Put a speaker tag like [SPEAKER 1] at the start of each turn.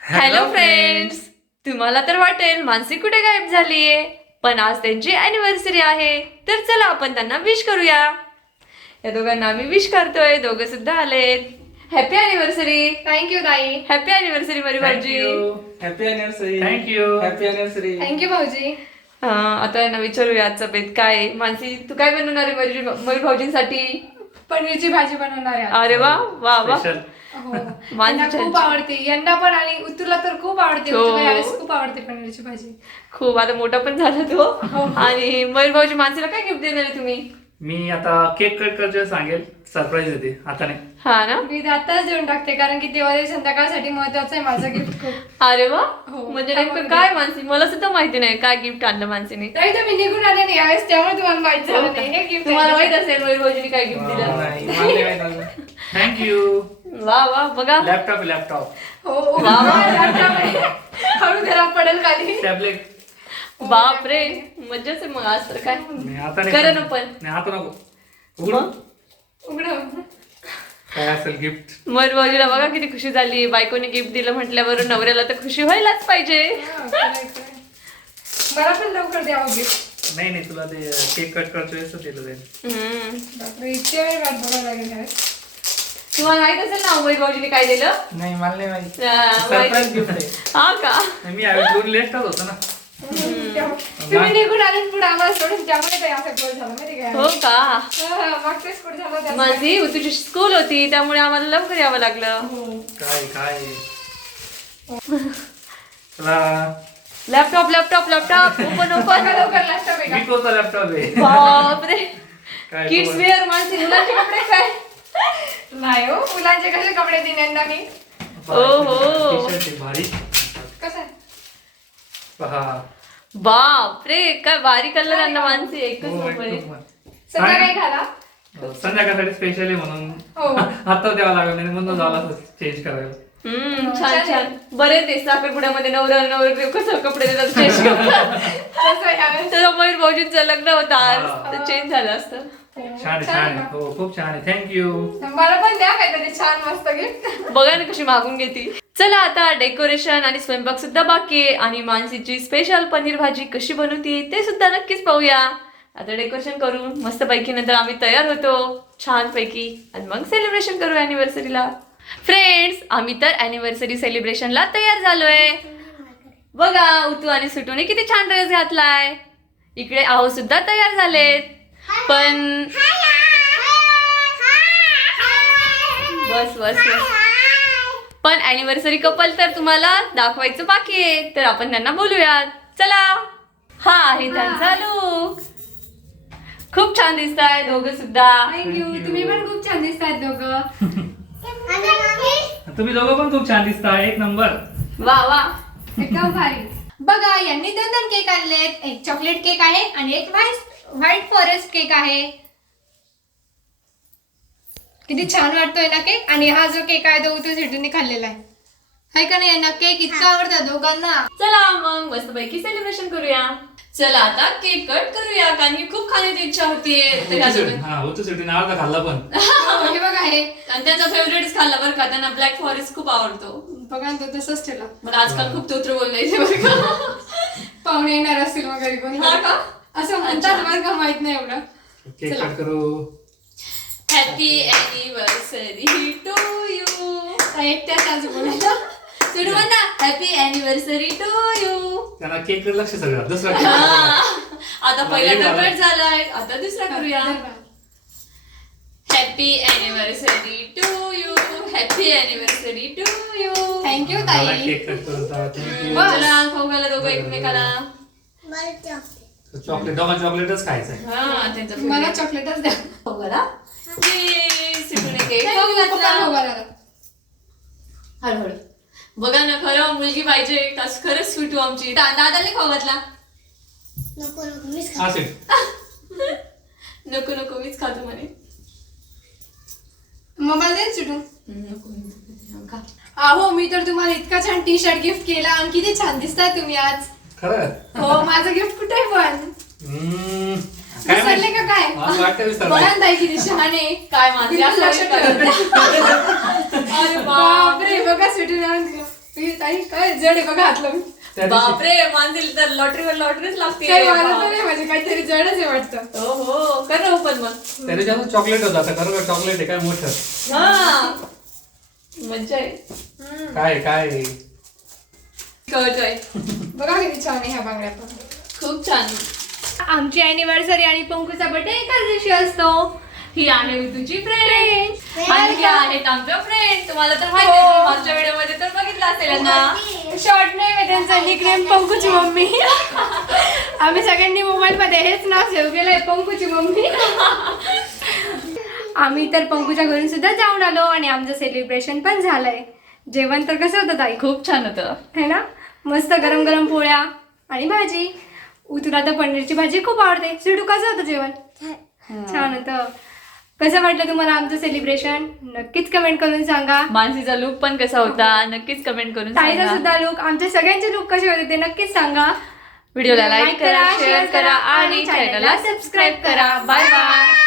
[SPEAKER 1] Hello friends, तुम्हाला तर वाटेल मानसी कुठे गायब झालीये, पण आज त्यांची अॅनिव्हर्सरी आहे. तर चला आपण त्यांना विश करूया. या दोघांना आम्ही विश करतोय. दोघं सुद्धा आलेत. Happy anniversary.
[SPEAKER 2] थँक्यू ताई.
[SPEAKER 1] हॅपी अॅनिव्हर्सरी मरी भाऊजी.
[SPEAKER 3] Happy anniversary.
[SPEAKER 4] Thank you.
[SPEAKER 3] Happy anniversary.
[SPEAKER 2] Thank you भाऊजी.
[SPEAKER 1] आता यांना विचारूया आजचा बेत काय आहे. मानसी तू काय बनवणार आहे मयूर भाऊजींसाठी?
[SPEAKER 2] पनीरची भाजी बनवणार आहे.
[SPEAKER 1] अरे वा वा वा.
[SPEAKER 4] स्पेशल.
[SPEAKER 2] हो.
[SPEAKER 1] मानसी
[SPEAKER 2] यांना खूप आवडते. यंदा पण आणि उतूला तर खूप आवडते.
[SPEAKER 1] हो.
[SPEAKER 2] उतूला यावेळेस खूप आवडते पनीरची भाजी.
[SPEAKER 1] खूप आता मोठा पण झाला तो. आणि मयूर भाऊजी मानसीला काय गिफ्ट देणार आहे तुम्ही?
[SPEAKER 4] मी आता केक कट करतो सांगेल. सरप्राईज देते आता नाही.
[SPEAKER 1] हा ना.
[SPEAKER 2] मी आताच देऊन टाकते कारण की तेव्हा संध्याकाळसाठी महत्वाचं आहे माझं गिफ्ट खूप.
[SPEAKER 1] अरे वा.
[SPEAKER 2] हो.
[SPEAKER 1] म्हणजे नेमकं काय मानसी, मला सुद्धा माहिती नाही काय गिफ्ट आणलं मानसीने.
[SPEAKER 2] ताई तुम्ही निघून आले नाही यावेळेस त्यामुळे तुम्हाला माहित झालं नाही हे गिफ्ट.
[SPEAKER 1] तुम्हाला माहित असेल मयूर भाऊजीने काय गिफ्ट दिलं.
[SPEAKER 3] नाही, मला नाही माहित अजून.
[SPEAKER 4] थँक्यू.
[SPEAKER 1] वा वा बघा.
[SPEAKER 4] लॅपटॉप
[SPEAKER 2] हो वा वा. हळू घरा पडेल खाली.
[SPEAKER 4] टॅबलेट.
[SPEAKER 1] बापरे, मज्जाच आहे मग आज तर काय.
[SPEAKER 4] नाही आता नाही.
[SPEAKER 1] करा ना पण.
[SPEAKER 4] नाही आता नको. उघड.
[SPEAKER 2] उघडं.
[SPEAKER 4] काय असेल गिफ्ट.
[SPEAKER 1] मयूर भाऊजीला बघा किती खुशी झाली. बायकोने गिफ्ट दिलं म्हटल्यावर नवऱ्याला तर खुशी व्हायलाच पाहिजे.
[SPEAKER 2] मला पण लवकर द्यावं गिफ्ट.
[SPEAKER 4] नाही नाही तुला ते केक कट करतो वेळेस दिलं जाईल.
[SPEAKER 2] बापरे, इतके वेळ वाट बघावं लागेल यावेळेस.
[SPEAKER 1] तुम्हाला माहित असेल ना मयूर भाऊजीने काय दिलं?
[SPEAKER 3] नाही, मला नाही माहित.
[SPEAKER 1] माहित-
[SPEAKER 3] सरप्राईज गिफ्ट आहे.
[SPEAKER 1] हा का.
[SPEAKER 4] मी यावेळी दोन लेटच होतो ना.
[SPEAKER 2] तुम्ही निघून आले पुढे आम्हाला सोडून त्यामुळे काही असं गोल झालं माहिती काय.
[SPEAKER 1] हो का.
[SPEAKER 2] मागचेच पुढे झालं त्याचं.
[SPEAKER 1] माझी तुझी स्कूल होती त्यामुळे आम्हाला लवकर यावं लागलं.
[SPEAKER 2] हो.
[SPEAKER 4] काय तुला
[SPEAKER 1] laptop laptop laptop open open.
[SPEAKER 2] लवकर लॅपटॉप आहे का?
[SPEAKER 4] विकोचा लॅपटॉप आहे.
[SPEAKER 1] बापरे.
[SPEAKER 4] काय
[SPEAKER 1] किड्स
[SPEAKER 4] बोल.
[SPEAKER 1] वेअर मानसी, मुलांचे कपडे काय.
[SPEAKER 2] नाही हो मुलांचे कसे कपडे दिन यंदा मी.
[SPEAKER 1] ओहो.
[SPEAKER 4] टी-शर्ट आहे भारी.
[SPEAKER 2] कसं आहे?
[SPEAKER 4] पहा.
[SPEAKER 1] बापरे, काय भारी कलर आणला मानसी. एकच
[SPEAKER 4] हो,
[SPEAKER 1] नंबर आहे.
[SPEAKER 4] एकदम भारी.
[SPEAKER 2] संध्याकाळी घाला.
[SPEAKER 4] संध्याकाळसाठी स्पेशल आहे म्हणून
[SPEAKER 2] हो.
[SPEAKER 4] आता द्यावं लागलं नाही म्हणून झाला चेंज करायला.
[SPEAKER 1] छान छान. बरे ते साखरपुड्यामध्ये नवरा कसं कपडे देतात चेंज
[SPEAKER 2] तसं यावेळेस.
[SPEAKER 1] तर मयूर भाऊजींचं लग्न होतं आज,
[SPEAKER 4] हा.
[SPEAKER 1] तर चेंज झालं असतं.
[SPEAKER 4] छान आहे हो खूप छान आहे. थँक्यू.
[SPEAKER 2] मला पण द्या काहीतरी छान मस्त गिफ्ट.
[SPEAKER 1] बघा ना कशी मागून घेते. चला आता डेकोरेशन आणि स्वयंपाक सुद्धा बाकी आहे आणि मानसीची स्पेशल पनीर भाजी कशी बनवते ते सुद्धा नक्कीच पाहूया. आता डेकोरेशन करून मस्त पैकी नंतर आम्ही तयार होतो छान पैकी आणि मग सेलिब्रेशन करू अॅनिव्हर्सरीला. फ्रेंड्स, आम्ही तर अॅनिव्हर्सरी सेलिब्रेशनला तयार झालोय. बघा उतू आणि सुटूने किती छान ड्रेस घातलाय. इकडे आहो सुद्धा तयार झालेत. पण बस बस बस. पण अॅनिव्हर्सरी कपल तर तुम्हाला दाखवायचं बाकी आहे, तर आपण त्यांना बोलूयात. चला. हा आहे त्यांचा लुक. खूप छान दिसताय दोघं सुद्धा.
[SPEAKER 2] थँक्यू. तुम्ही पण खूप छान दिसतायत दोघं.
[SPEAKER 4] तुम्ही दोघं पण खूप छान दिसता. एक नंबर.
[SPEAKER 1] वा वा.
[SPEAKER 2] एकदम भारी. बघा यांनी दोन केक आणलेत. एक चॉकलेट केक आहे आणि एक व्हाईट फॉरेस्ट केक आहे. किती छान वाटतोय ना केक. आणि हा जो केक आहे तो उतू सिटूने खाल्लेला आहे. हाय का नाही. यांना केक इतका आवडतो दोघांना.
[SPEAKER 1] चला मग मस्त पैकी सेलिब्रेशन करूया. चला आता केक कट करूया कारण की खूप खाण्याची इच्छा होतीये. तर ह्या दोघां-
[SPEAKER 4] हा होतो सुट्टीने अर्धा खाल्ला पण.
[SPEAKER 2] हे बघा हे
[SPEAKER 1] आणि त्याचा फेवरेटच खाल्ला बरं का. त्यांना ब्लॅक फॉरेस्ट खूप आवडतो.
[SPEAKER 2] बघा ना, तो तसंच ठेवला.
[SPEAKER 1] मला आजकाल खूप तोत्र बोलायचे बरं का.
[SPEAKER 2] पाहुणे येणार असतील मग घरी कोणी.
[SPEAKER 1] हा का?
[SPEAKER 2] असं म्हणतात बरं का, माहित नाही एवढं.
[SPEAKER 4] केक
[SPEAKER 2] चला.
[SPEAKER 4] कट करू.
[SPEAKER 1] Happy anniversary to you.
[SPEAKER 2] आता एकट्याच आज बोलायला.
[SPEAKER 1] सुरू ना हॅपी अॅनिव्हर्सरी टू यू.
[SPEAKER 4] त्यांना केक कडे लक्ष सगळं दुसरा cake.
[SPEAKER 1] आता पहिला तर कट झालाय, आता दुसरा करूया. Happy anniversary to you. Happy anniversary to you.
[SPEAKER 2] Thank you
[SPEAKER 4] मला
[SPEAKER 2] ताई.
[SPEAKER 4] केक कट करता. थँक्यू.
[SPEAKER 2] बस.
[SPEAKER 1] चला खाऊ घाला दोघं एकमेकाला.
[SPEAKER 4] चॉकलेट दोघा चॉकलेटच खायचंय.
[SPEAKER 1] हा त्यांचा
[SPEAKER 2] मला चॉकलेटच द्या.
[SPEAKER 1] खाऊ घाला. ये, सिटूने केक
[SPEAKER 2] Thank
[SPEAKER 1] खाऊ
[SPEAKER 2] you,
[SPEAKER 1] घातला.
[SPEAKER 2] पप्पा मोबाईल आला.
[SPEAKER 1] हळूहळू. बघा ना खरं मुलगी पाहिजे का. खरंच सुटू आमची. दादाने खाऊ घातला.
[SPEAKER 4] हा सीट.
[SPEAKER 1] नको नको मीच खातो म्हणे.
[SPEAKER 2] मोबाईल दे सुटून.
[SPEAKER 1] नको खा.
[SPEAKER 2] अहो मी तर तुम्हाला इतका छान टी शर्ट गिफ्ट केला आणि किती छान दिसताय तुम्ही आज.
[SPEAKER 4] खरं.
[SPEAKER 2] हो माझं गिफ्ट कुठे आहे पण.
[SPEAKER 4] काय
[SPEAKER 2] विसरले का काय.
[SPEAKER 4] मला वाटतं विसरलं.
[SPEAKER 2] बघा ना ताई किती शहाणे.
[SPEAKER 1] काय माझे
[SPEAKER 2] बिलकुल
[SPEAKER 1] असं
[SPEAKER 2] लक्ष
[SPEAKER 1] करत
[SPEAKER 2] ठेवत
[SPEAKER 1] नाही.
[SPEAKER 2] नाही.
[SPEAKER 1] अरे बाप.
[SPEAKER 2] बापरे बघा सुटून आणून दिलं. ताई काय जड आहे बघा हात लावून.
[SPEAKER 3] त्या दिवशी
[SPEAKER 1] बापरे मानतील तर लॉटरीवर लॉटरीच लागते
[SPEAKER 2] काय मला तर नाही म्हणजे काहीतरी जडच आहे वाटतं.
[SPEAKER 1] हो हो कर ना ओपन मग
[SPEAKER 3] त्या दिवशी असं चॉकलेट होतं आता खरं चॉकलेट आहे काय मोठं.
[SPEAKER 1] हा मज्जा आहे
[SPEAKER 3] काय काय
[SPEAKER 1] कळतोय
[SPEAKER 2] बघा किती छान आहे ह्या बांगड्या पण.
[SPEAKER 1] खूप छान.
[SPEAKER 2] आमची अॅनिव्हर्सरी आणि पंकूचा बर्थडे एकाच दिवशी असतो.
[SPEAKER 1] ही आहे तुझी फ्रेंड आणि हे आहेत आमच्या फ्रेंड. तुम्हाला तर माहिती
[SPEAKER 2] हो.
[SPEAKER 1] आहे, मागच्या व्हिडिओ मध्ये तर बघितलं असेल यांना.
[SPEAKER 2] शॉर्ट नेम आहे त्यांचा निकनेम पंकूची मम्मी. आम्ही सगळ्यांनी मोबाईल मध्ये हेच नाव सेव्ह केलंय पंकूची मम्मी. आम्ही तर पंकूच्या घरून सुद्धा जाऊन आलो आणि आमचं सेलिब्रेशन पण झालंय. जेवण तर कसं होतं ताई?
[SPEAKER 1] खूप छान होतं.
[SPEAKER 2] है ना? मस्त गरम गरम पोळ्या आणि भाजी. तुला तर पनीरची भाजी खूप आवडते. सिडू कसं होतं जेवण? छान होतं. कसं वाटलं तुम्हाला आमचं सेलिब्रेशन? नक्कीच कमेंट करून सांगा.
[SPEAKER 1] मानसीचा लुक पण कसा होता नक्कीच कमेंट करून
[SPEAKER 2] ताईचा
[SPEAKER 1] सांगा.
[SPEAKER 2] सुद्धा लुक, आमच्या सगळ्यांचे लुक कसे होते ते नक्कीच सांगा.
[SPEAKER 1] व्हिडिओला लाईक करा, शेअर करा आणि चॅनलला सबस्क्राईब करा. Bye bye.